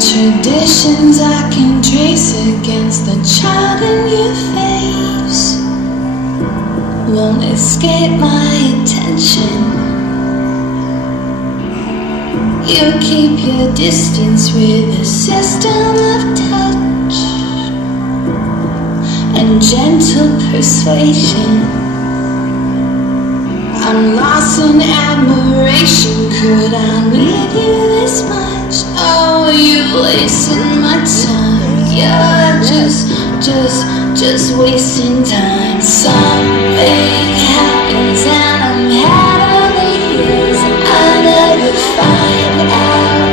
Traditions I can trace against the child in your face won't escape my attention. You keep your distance with a system of touch and gentle persuasion. I'm lost in admiration. Could I need you this much? Oh, you've wasted my time. You're just wasting time. Something happens and I'm head over heels. I never find out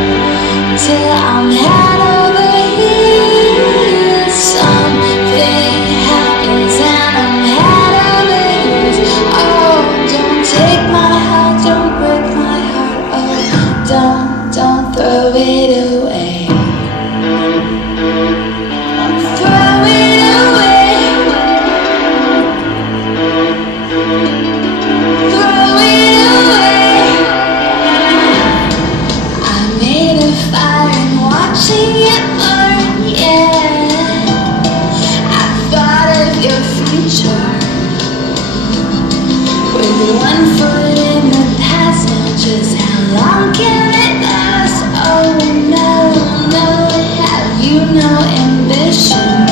till I'm head over heels. Something happens and I'm head over heels. Oh, don't take my heart, don't break my heart. Oh, don't throw it away. Throw it away. Throw it away. I made a fire and watching it burn, yeah. I thought of your future with one foot in the past. Now just how long can it last? Oh no, have you no ambition?